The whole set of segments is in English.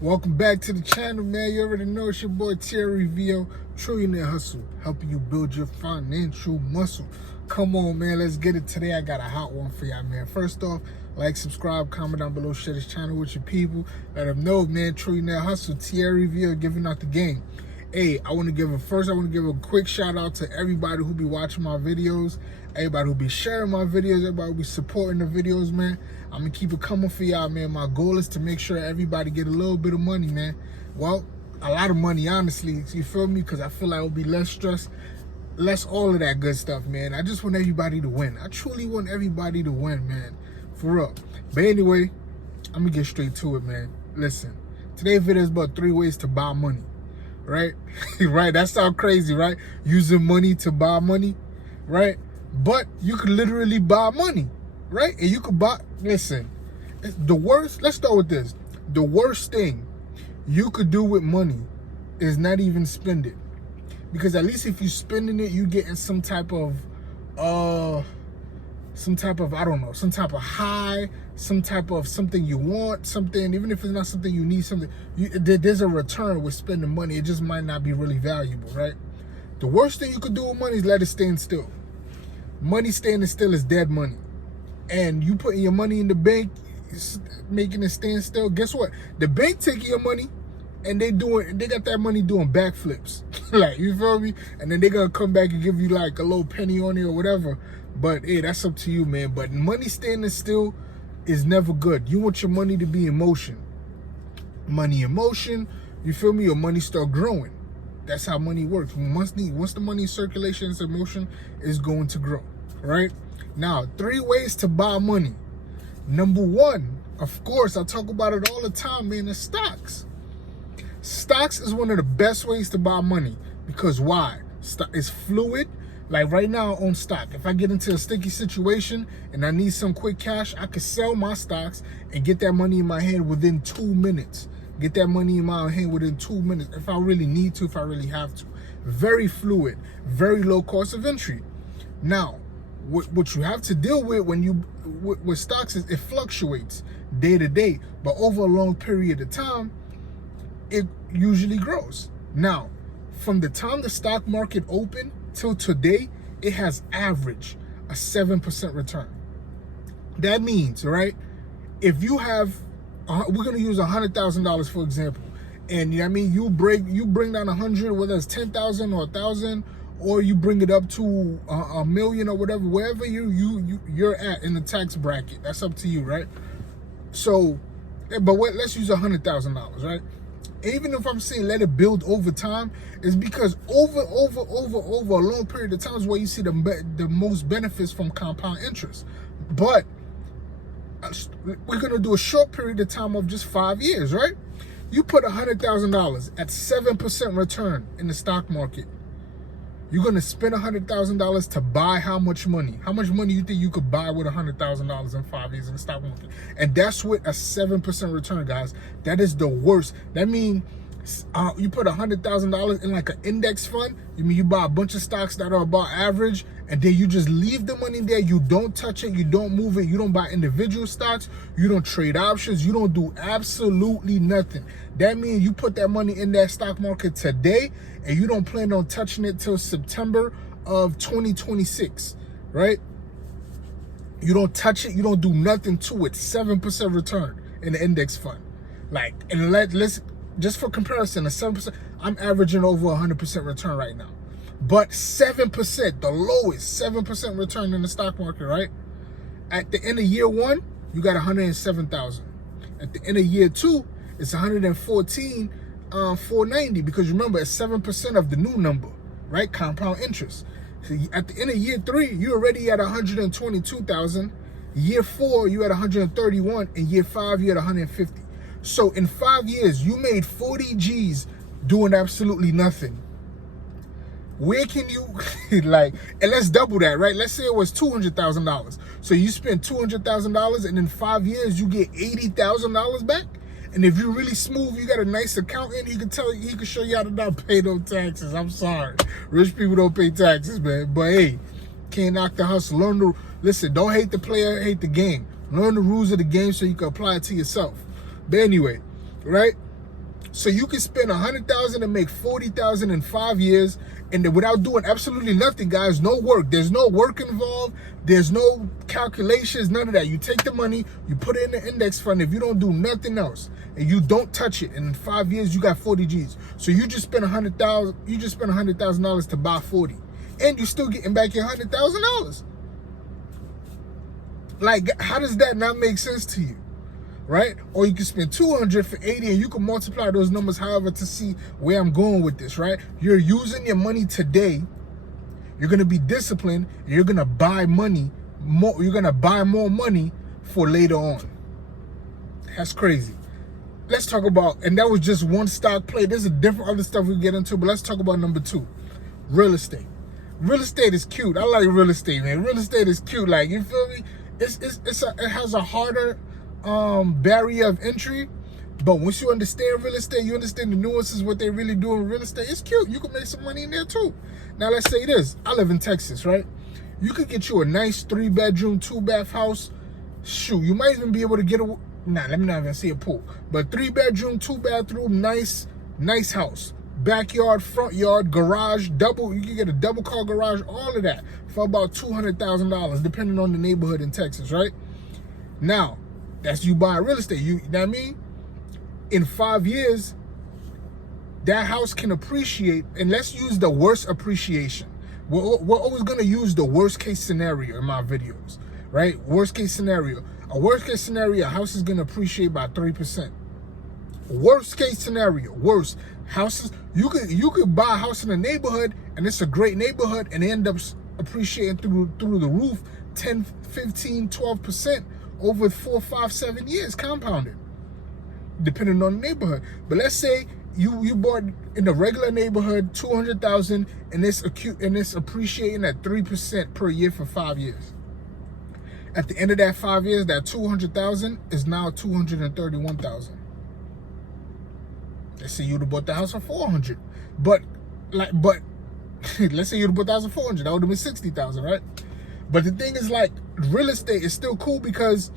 Welcome back to the channel, man. You already know it's your boy Terry VO, Trillionaire Hustle, helping you build your financial muscle. Come on, man, let's get it. Today I got a hot one for y'all, man. First off, like, subscribe, comment down below, share this channel with your people. Let them know, man, Trillionaire Hustle, Terry VO giving out the game. Hey, I want to give a quick shout out to everybody who be watching my videos, everybody who be sharing my videos, everybody who be supporting the videos, man. I'm gonna keep it coming for y'all, man. My goal is to make sure everybody get a little bit of money, man. Well, a lot of money, honestly. You feel me? Because I feel like it'll be less stress, less all of that good stuff, man. I just want everybody to win. I truly want everybody to win, man. For real. But anyway, I'm gonna get straight to it, man. Listen, today's video is about 3 ways to buy money. Right? Right? That sounds crazy, right? Using money to buy money, right? But you could literally buy money, right? And you could buy, listen, the worst, let's start with this. The worst thing you could do with money is not even spend it. Because at least if you're spending it, you getting some type of, I don't know, some type of high, some type of something you want, something, even if it's not something you need, something, there's a return with spending money. It just might not be really valuable, right? The worst thing you could do with money is let it stand still. Money standing still is dead money. And you putting your money in the bank, making it stand still, guess what? The bank taking your money and they got that money doing backflips. Like, you feel me? And then they gonna come back and give you like a little penny on it or whatever. But hey, that's up to you, man. But money standing still is never good. You want your money to be in motion. Money in motion, you feel me? Your money start growing. That's how money works. Once the money in circulation is in motion, it's going to grow, right? Now, 3 ways to buy money. Number 1, of course, I talk about it all the time, man, is stocks. Stocks is one of the best ways to buy money. Because why? It's fluid. Like right now on stock, if I get into a sticky situation and I need some quick cash, I could sell my stocks and get that money in my hand within 2 minutes. Get that money in my hand within 2 minutes if I really need to, if I really have to. Very fluid, very low cost of entry. Now, what you have to deal with with stocks is it fluctuates day to day, but over a long period of time, it usually grows. Now, from the time the stock market opened till today, it has averaged a 7% return. That means, right, if you have, we're gonna use $100,000 for example, and you know what I mean, you bring down 100, whether it's 10,000 or 1,000, or you bring it up to a million or whatever, wherever you're at in the tax bracket. That's up to you, right? So, but let's use $100,000, right? Even if I'm saying let it build over time, is because over a long period of time is where you see the most benefits from compound interest. But we're gonna do a short period of time of just 5 years, right? You put $100,000 at 7% return in the stock market. You're gonna spend $100,000 to buy how much money? How much money you think you could buy with $100,000 in 5 years in the stock market? And that's with a 7% return, guys. That is the worst. That means you put $100,000 in like an index fund. You mean you buy a bunch of stocks that are about average, and then you just leave the money there. You don't touch it. You don't move it. You don't buy individual stocks. You don't trade options. You don't do absolutely nothing. That means you put that money in that stock market today, and you don't plan on touching it till September of 2026, right? You don't touch it. You don't do nothing to it. 7% return in the index fund. Like, and let's just for comparison, a 7%, I'm averaging over 100% return right now. But 7%, the lowest 7% return in the stock market, right? At the end of year 1, you got 107,000. At the end of year 2, it's 114,490, because remember, it's 7% of the new number, right? Compound interest. So at the end of year 3, you're already at 122,000. Year 4, you at 131, and year 5, you at 150. So in 5 years, you made 40 G's doing absolutely nothing. Where can you, like, and let's double that, right? Let's say it was $200,000. So you spend $200,000, and in 5 years, you get $80,000 back. And if you're really smooth, you got a nice accountant, he can show you how to not pay no taxes. I'm sorry. Rich people don't pay taxes, man. But hey, can't knock the hustle. Listen, don't hate the player, hate the game. Learn the rules of the game so you can apply it to yourself. But anyway, right? So you can spend $100,000 and make $40,000 in 5 years, and without doing absolutely nothing, guys. No work. There's no work involved. There's no calculations. None of that. You take the money, you put it in the index fund. If you don't do nothing else and you don't touch it, and in 5 years you got 40 G's. So you just spent $100,000. You just spent $100,000 to buy 40, and you're still getting back your $100,000. Like, how does that not make sense to you? Right? Or you can spend 200 for 80, and you can multiply those numbers however to see where I'm going with this, right? You're using your money today. You're going to be disciplined, and you're going to buy money more. You're going to buy more money for later on. That's crazy. Let's talk about, and that was just one stock play. There's a different other stuff we get into, but let's talk about number 2, real estate. Real estate is cute. I like real estate, man. Real estate is cute. Like, you feel me? It has a harder barrier of entry, but once you understand real estate, you understand the nuances, what they really do in real estate. It's cute. You can make some money in there too. Now let's say this: I live in Texas, right? You could get you a nice 3-bedroom, 2-bath house. Shoot, you might even be able to get a let me not even say a pool, but 3-bedroom, 2-bathroom, nice house, backyard, front yard, garage, double. You can get a double car garage, all of that for about $200,000, depending on the neighborhood in Texas, right? Now, that's you buying real estate. You know what I mean? In 5 years, that house can appreciate, and let's use the worst appreciation. We're always going to use the worst case scenario in my videos, right? Worst case scenario. A worst case scenario, a house is going to appreciate by 3%. Worst case scenario, worst. Houses, you could buy a house in a neighborhood, and it's a great neighborhood, and it end up appreciating through the roof 10, 15, 12%. Over 4, 5, 7 years compounded, depending on the neighborhood. But let's say you bought in the regular neighborhood $200,000, and it's appreciating at 3% per year for 5 years. At the end of that 5 years, that $200,000 is now $231,000. Let's say you'd have bought the house for $400,000, but let's say you'd have bought the house for $400,000, that would have been $60,000, right? But the thing is, like, real estate is still cool because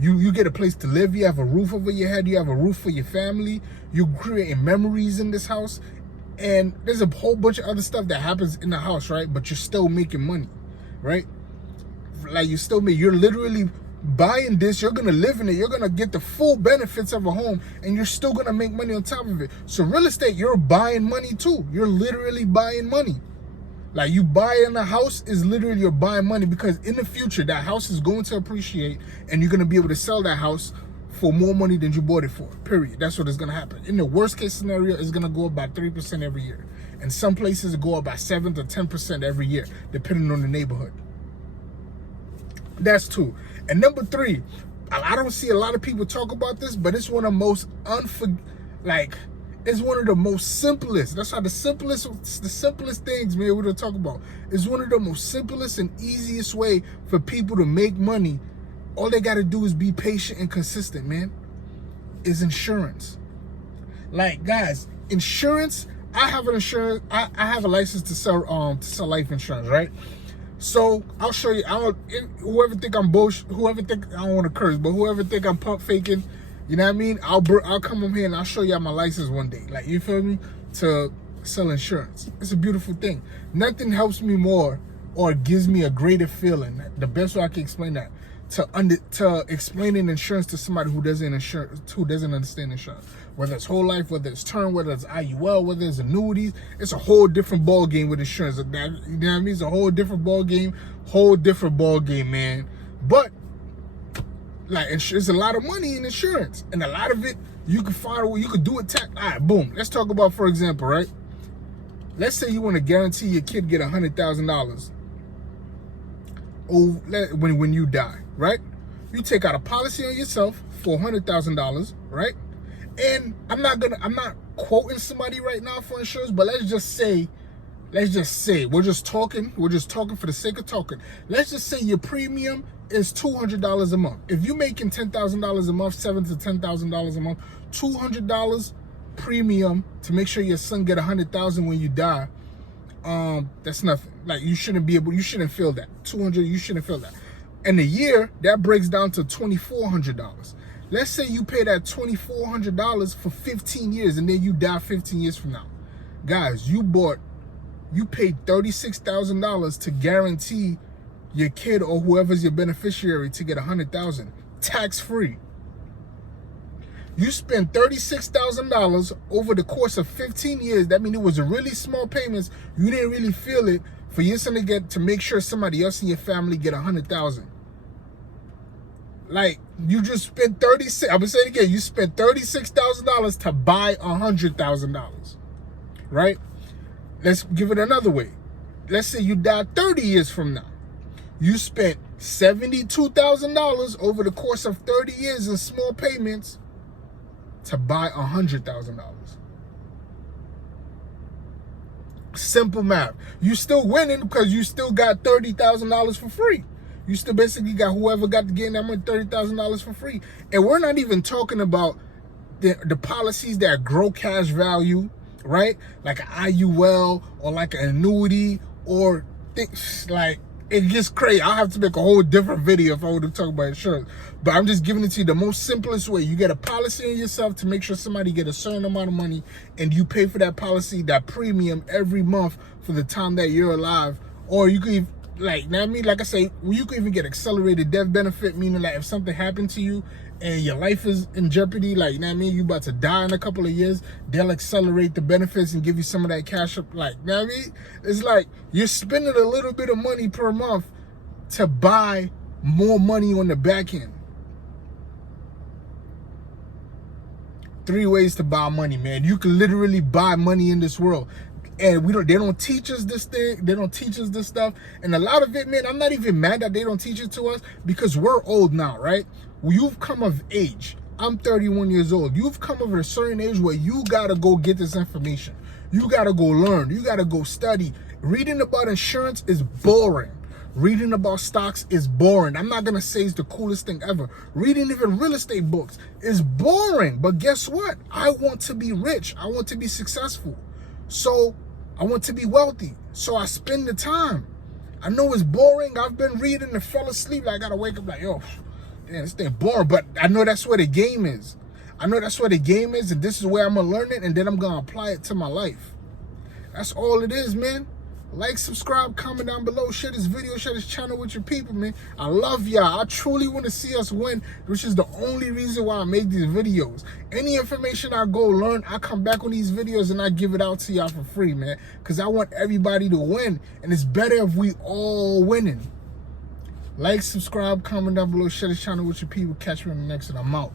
you get a place to live. You have a roof over your head. You have a roof for your family. You're creating memories in this house. And there's a whole bunch of other stuff that happens in the house, right? But you're still making money, right? Like, you're literally buying this. You're going to live in it. You're going to get the full benefits of a home, and you're still going to make money on top of it. So real estate, you're buying money too. You're literally buying money. Like, you buying a house is literally you're buying money, because in the future that house is going to appreciate, and you're going to be able to sell that house for more money than you bought it for, period. That's what is going to happen. In the worst case scenario, it's going to go up by 3% every year. And some places go up by 7 to 10% every year, depending on the neighborhood. That's 2. And number 3, I don't see a lot of people talk about this, but it's one of the most it's one of the most simplest. That's how the simplest things, man, we're gonna talk about. It's one of the most simplest and easiest way for people to make money. All they gotta do is be patient and consistent, man. Is insurance. Like, guys, insurance. I have an insurance. I have a license to sell life insurance, right? So I'll show you. Whoever think I'm bullshit, whoever think I don't want to curse, but whoever think I'm pump faking. You know what I mean? I'll come over here and I'll show y'all my license one day. Like, you feel me? To sell insurance. It's a beautiful thing. Nothing helps me more or gives me a greater feeling. The best way I can explain that, to explaining insurance to somebody who doesn't understand insurance. Whether it's whole life, whether it's term, whether it's IUL, whether it's annuities, it's a whole different ball game with insurance. You know what I mean? It's a whole different ball game, man. But like, there's a lot of money in insurance, and a lot of it you can find a way, you could do it. All right, boom. Let's talk about, for example, right? Let's say you want to guarantee your kid get $100,000 when you die, right? You take out a policy on yourself for $100,000, right? And I'm not quoting somebody right now for insurance, but let's just say we're just talking for the sake of talking. Let's just say your premium is $200 a month. If you're making $10,000 a month, $7,000 to $10,000 a month, $200 premium to make sure your son get $100,000 when you die. That's nothing. Like, you shouldn't feel that. $200, you shouldn't feel that. In a year, that breaks down to $2,400. Let's say you pay that $2,400 for 15 years and then you die 15 years from now. Guys, you paid $36,000 to guarantee your kid or whoever's your beneficiary to get $100,000 tax-free. You spent $36,000 over the course of 15 years. That means it was a really small payments. You didn't really feel it for your son to make sure somebody else in your family get $100,000. Like, you just spent I'm gonna say it again. You spent $36,000 to buy $100,000, right? Let's give it another way. Let's say you died 30 years from now. You spent $72,000 over the course of 30 years in small payments to buy $100,000. Simple math. You still winning because you still got $30,000 for free. You still basically got whoever got to get that money $30,000 for free. And we're not even talking about the policies that grow cash value, right? Like an IUL or like an annuity or things like, it gets crazy. I'll have to make a whole different video if I were to talk about insurance. But I'm just giving it to you the most simplest way. You get a policy on yourself to make sure somebody get a certain amount of money, and you pay for that policy, that premium every month for the time that you're alive. Or you could, like I say, you could even get accelerated death benefit, meaning that if something happened to you and your life is in jeopardy, like, you about to die in a couple of years, they'll accelerate the benefits and give you some of that cash up. Like, it's like you're spending a little bit of money per month to buy more money on the back end. 3 ways to buy money, man. You can literally buy money in this world. And they don't teach us this thing. They don't teach us this stuff. And a lot of it, man, I'm not even mad that they don't teach it to us, because we're old now, right? You've come of age. I'm 31 years old. You've come of a certain age where you got to go get this information. You got to go learn. You got to go study. Reading about insurance is boring. Reading about stocks is boring. I'm not going to say it's the coolest thing ever. Reading even real estate books is boring. But guess what? I want to be rich. I want to be successful. So I want to be wealthy. So I spend the time. I know it's boring. I've been reading and fell asleep. I got to wake up like, yo, damn, this thing boring. But I know that's where the game is. I know that's where the game is. And this is where I'm going to learn it. And then I'm going to apply it to my life. That's all it is, man. Like, subscribe, comment down below, share this video, share this channel with your people, man. I love y'all. I truly want to see us win, which is the only reason why I make these videos. Any information I go learn, I come back on these videos and I give it out to y'all for free, man. Because I want everybody to win. And it's better if we all winning. Like, subscribe, comment down below, share this channel with your people. Catch me on the next one. I'm out.